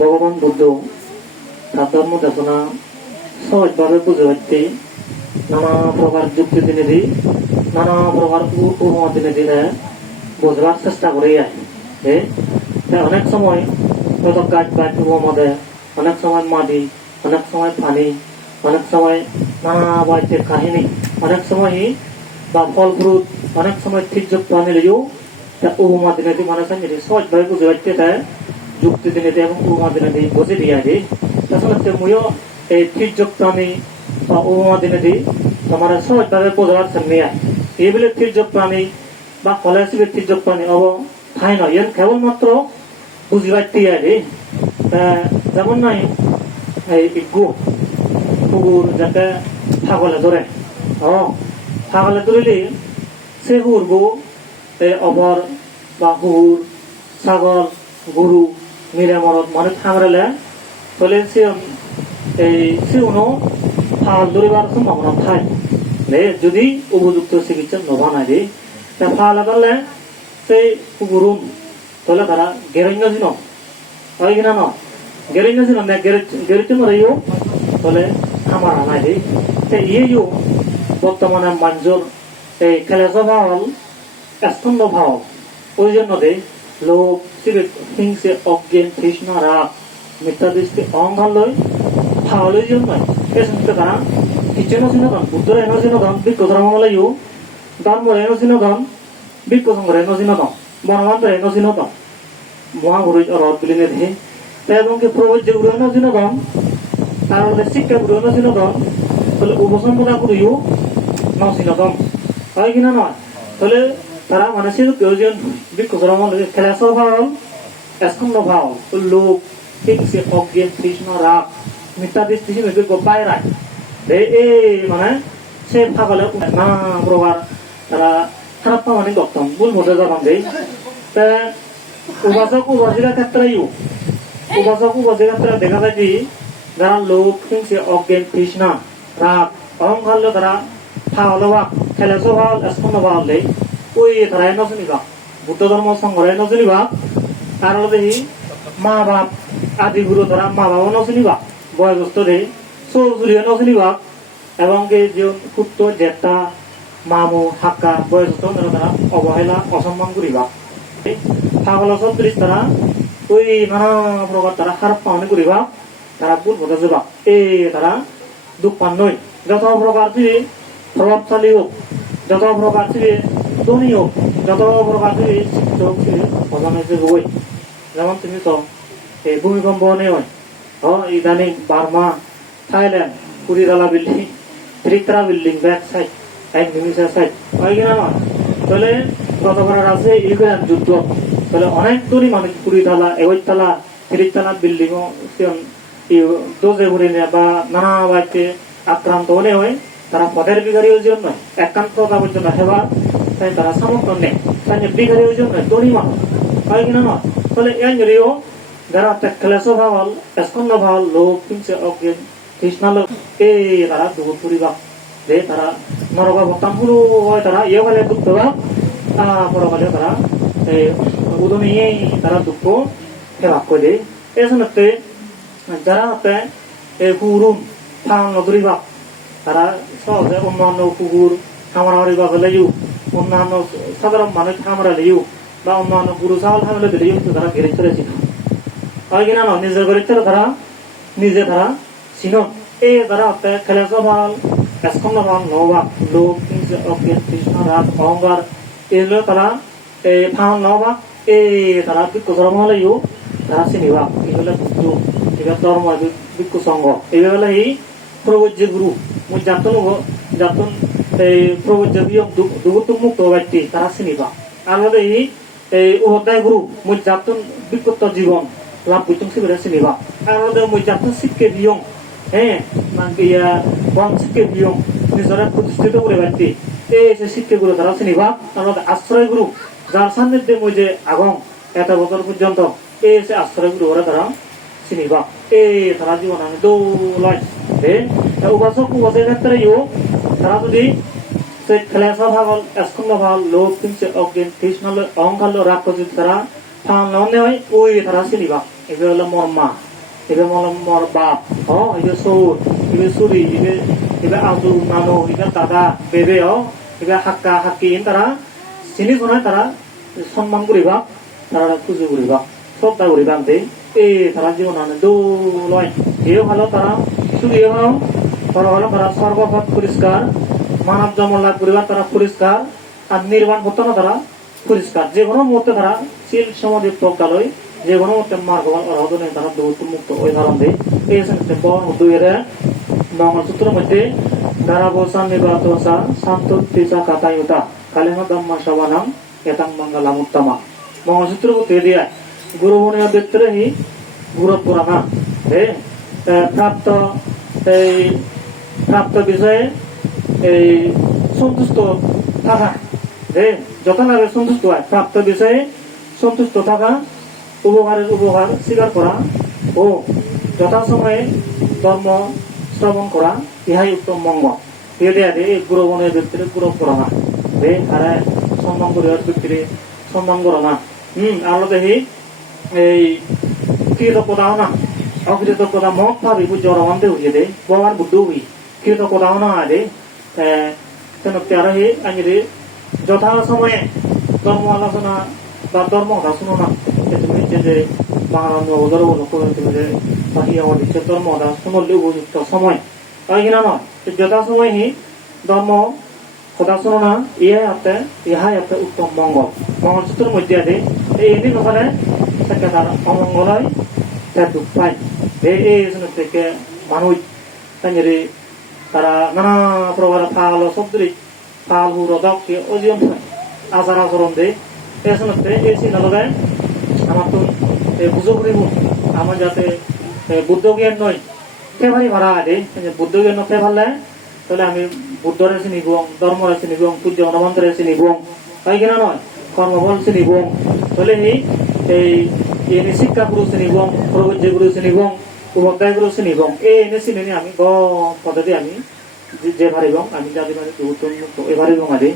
ভগবান বুদ্ধ তার ধর্ম দেশনা সহজভাবে বুঝে পারতে নানা প্রকার যুক্তি দিনে দিই, নানা প্রকার উপমা দিনে দিনে বোঝবার চেষ্টা করে অনেক সময় কত গাছ গাছ উপমা দেয়, অনেক সময় মাটি, অনেক সময় পানি, অনেক সময় নানা বাড়িতে কাহিনী, অনেক সময় বা ফল ফ্রুট, অনেক সময় তির্যক প্রাণী লেগেও উপমা দিনে দিই মানুষ সহজভাবে বুঝে পারতে দেয়, যুক্তি দিনে দেয় এবং উপমা দিনে দিই বুঝে দিয়ে দিই। তাছাড়া ময়ও এই তির্যক প্রাণী বা উপমা দিনে দিই তোমার সহজভাবে বোঝাবার সামনে এইগুলো তির্যক প্রাণী বা কলেজের তির্যক প্রাণী অব ঠাই নয়, এর কেবলমাত্র বুঝিবার দিয়ে যেমন নয় এই কুকুর যাতে ছাগলে ধরে ছাগলে ধরিলে সে কুকুরগু অবর বা কুকুর ছাগল গরু মিলে মরদ মানে থামড়ালে তাহলে সে উনো ফাল ধরিবার সম্ভাবনা থাকে যদি উপযুক্ত চিকিৎসা নবা নাই রে ফাল করলে সেই কুকুরুম তাহলে তারা গেরণ্য ছিল হয় কিনা ন গেরণ্য ছিল না গেরিতে মরেও তাহলে আমার আনাই রে ইয়েও বর্তমানে মানুষের এই খেলা ভাব স্তম্ভ ভাব ওই জন্য লোক হিংসে অজ্ঞান তৃষ্ণা রাগ মিথ্যা দৃষ্টি অহংকার লয় ফাওয়ালের জন্য তারা কিচেন নচিনগণ বুদ্ধর এনচিনগণ বিজ্ঞ ধর্মলাইও ধর্ম এনচিনগণ বিজ্ঞ সংঘর এনচিনগণ বনমান্তর এনচিনগণ মহাগুরু রথ বিলিনে দেহে এবং কি প্রবজ্য গুরু এনচিনগণ তার শিক্ষা গুরু এনচিনগণ তাহলে উপসম্পদা গুরুও নচিনগণ হয় কিনা নয় তাহলে তারা মানে সে প্রয়োজন বিজ্ঞ ধর্ম খেলা ভাব স্তম্ভ ভাব লোক হিংসে অজ্ঞান তৃষ্ণ রাগ মিথ্যা দৃষ্টি বিজ্ঞ বাইরায় মানে সে ফাগলে নানা প্রকার তারা খারাপ মানে গপ্তম ভুল মধ্যে যখন উপাসক উপাসিকার ক্ষেত্রেও উপাসক উপাসিকার ক্ষেত্রে দেখা যায় যে যারা লোক হিংসে অজ্ঞান তৃষ্ণা রাগ অহংকার তারা ফাগলে বা খেলে স্বভাব স্তম্ভ ভাব নেই ওই তারা নচলিবা বুদ্ধ ধর্ম সংঘরে নচলিবা তার দেখি মা বাপ আদি গুরু তারা মা বাবা নচলিবা বয়োজ্যেষ্ঠ দেই চৌচুরিও নচলিবা এবং যে পুত্র জেঠা মামু হাক্কা বয়োজ্যেষ্ঠ তারা অবহেলা অসম্মান করিবা ফাগল সদৃশ তারা ওই নানা প্রকার তারা খারাপ পাওনি করিবা তারা ভুল বোঝা যাবা তারা দুঃখ পান নয় যত প্রকার প্রভাবশালী হোক যত প্রকার ধনী হোক যত প্রকার শিক্ষিত হোক প্রধান হয়েছে বই যেমন তুমি তো এই ভূমিকম্প নেই হয় ইদানিং বার্মা থাইল্যান্ড কুড়িতলা বিল্ডিং ত্রিতলা বিল্ডিং ব্যাক সাইড এক নিমিষের সাইড হয় কিনা নয় তাহলে গতবার আছে ইউক্রেন যুদ্ধ তাহলে অনেক দূরই মানে কুড়িতলা 11তলা 30তলা বিল্ডিং দোষে ঘুরে নেয় বা নানা বাড়িতে আক্রান্ত হলে হয় তারা পদের বিঘারি ওই জন্য একান্ত পর্যন্ত হেবা তাই তারা সমর্থন নেই তাই বিঘারি ওই জন্য দড়ি মানুষ হয় কিনা নয় তাহলে এও যারা খেলে স্বভাব স্তম্ভ ভাব লোক হিংসে অজ্ঞান তৃষ্ণা লোক তারা দুঃখ পরিবা তারা নরক ভক্তাম পুরো হয় তারা ইয়ে ফেলে দুঃখ পাবা পরকালে তারা উদনী তারা দুঃখ সেবা করে এই জন্য যারা হুরুম ফাং নদরিবা তারা সহজে অন্যান্য কুকুর খামারা হরিবা ফেলেও অন্যান্য সাধারণ মানুষ খামারা লেও বা অন্যান্য গুরু ছাগল খামারে দিলেও তারা ঘিরে চলেছিল হয় কিনা না নিজের ঘরে তারা নিজে তারা চিনত তারা খেলে স্বভাব স্তম্ভ ভাব নবা লোক হিংসে অজ্ঞান তৃষ্ণা রাগ অহংকার এগুলো তারা ফাং নবা তারা বিজ্ঞ ধর্ম হলেও তারা চিনিবা এগুলো বুদ্ধ এগুলো ধর্ম বিজ্ঞ সংঘ এইগুলো এই প্রবজ্য গুরু মুই যাতন প্রবজ্য বিয়োগ দুগুত মুক্ত ব্যক্তি তারা চিনিবা আর এই উপাধ্যায় গুরু মুই যাতন বিজ্ঞত জীবন লাভ বুঝতুম সিবিরা চিনিবা আর মুই যাতন শিক্ষে বিয়ং শিক্ষে বিয়ং নিজরে প্রতিষ্ঠিত করে ব্যক্তি যে শিক্ষে গুরু তারা চিনিবা আর আশ্রয় গুরু যার সান্নিধ্যে মুই যে আগং এটা বছর পর্যন্ত যে আশ্রয় গুরু ওরা তারা চিনিবা তারা জীবন আমি দৌলাই উপাসক উপাসের ক্ষেত্রেও তারা যদি সে খেলা স্বভাব স্তম্ভ ভাব লোভ হিংসে অজ্ঞান তৃষ্ণা অহংকার রাগ যদি তারা ফান হয় ওই তারা চিনিবা ibe holo mor ma, ibe holo mor bap, ibe sour, ibe suri, ibe aju nano, ibe dada, bebe ibe hakka hakki তারা চিনি জনায় তারা সম্মান করিবা তারা পুজো করিবা শ্রদ্ধা করিবা দে এই তারা জীবন আনন্দ লয় এও ভালো তারা শুধু এও ভালো তারা সর্বপথ পরিষ্কার মানব জন্ম লাভ করিবা তারা পরিষ্কার আর নির্বাণ করতে না তারা পরিষ্কার যে কোনো মুহূর্তে তারা চিল সমাধি প্রজ্ঞালয় যে কোনো মুহূর্তে মার্গ অর্হদনে তারা দৌড় মুক্ত ওই ধারণ দেয় এই বন দুইয়ের মঙ্গলসূত্রের মধ্যে ধারাবসা নিবাতসা শান্ততিসা কাতায়ুতা কালেমা দাম্মা সবানাম এতাং মঙ্গলাম উত্তমা মঙ্গলসূত্র বলতে দিয়া গুরুবনীয় ব্যক্তিরে হি গুরু পুরাণা প্রাপ্ত এই প্রাপ্ত বিষয়ে এই সন্তুষ্ট থাকা যথাভাবে সন্তুষ্ট হয় প্রাপ্ত বিষয়ে সন্তুষ্ট থাকা উপকারের উপকার স্বীকার করা ও যথাসময়ে ধর্ম শ্রবণ করা ইহাই উত্তম মঙ্গল এই গুরুবনের ব্যক্তির গুরু পুরাণা আরে সম্মান করিবার ব্যক্তির সম্মান করো না আলো দেখি এই কৃতজ্ঞতা না অকৃতজ্ঞতা মত ভাবি বুঝে রমান্তে হইয়ে দে ভগবান বুদ্ধ হই কৃতজ্ঞতা না আদে তেনতে হে আনি যথা সময়ে ধর্ম আলোচনা বা ধর্ম কথা শুনো না তুমি যে বাংলা নগর তুমি যে বাহিয়া দিচ্ছে ধর্ম কথা শুনলে উপযুক্ত সময় তাই কিনা নয় যথা সময় হি ধর্ম কথা শুনো না ইহাই আপনি উত্তম মঙ্গল মঙ্গলসূত্রের মধ্যে আছে এই এমনি নহলে তাকে তার অমঙ্গল হয় তার দুঃখ পায় এই থেকে মানুষ তারা নানা প্রকার ফাল শব্দরি ফাল হুরদক ওজন আচার আচরণ দেয় এই চিন্তা লগে আমার তো বুঝো করিব আমার যাতে বুদ্ধ জ্ঞান নয় ফেভারি মারা আদে বুদ্ধ জ্ঞান ফেভারলে তাহলে আমি বুদ্ধরে চিনিব ধর্মরে চিনিব পূজ্য হনুমন্তরে চিনিব তাই কিনা নয় কর্মফল চিনিব তাহলে এই শিক্ষা গুরু চিনিব প্রবজ্য গুরু চিনিব উপাধ্যায় গুরু চিনিব এই চিনি আমি গ পদ্ধতি আমি যে ভারিব আমি যাদের মানে মুক্ত এ ভারিব আদি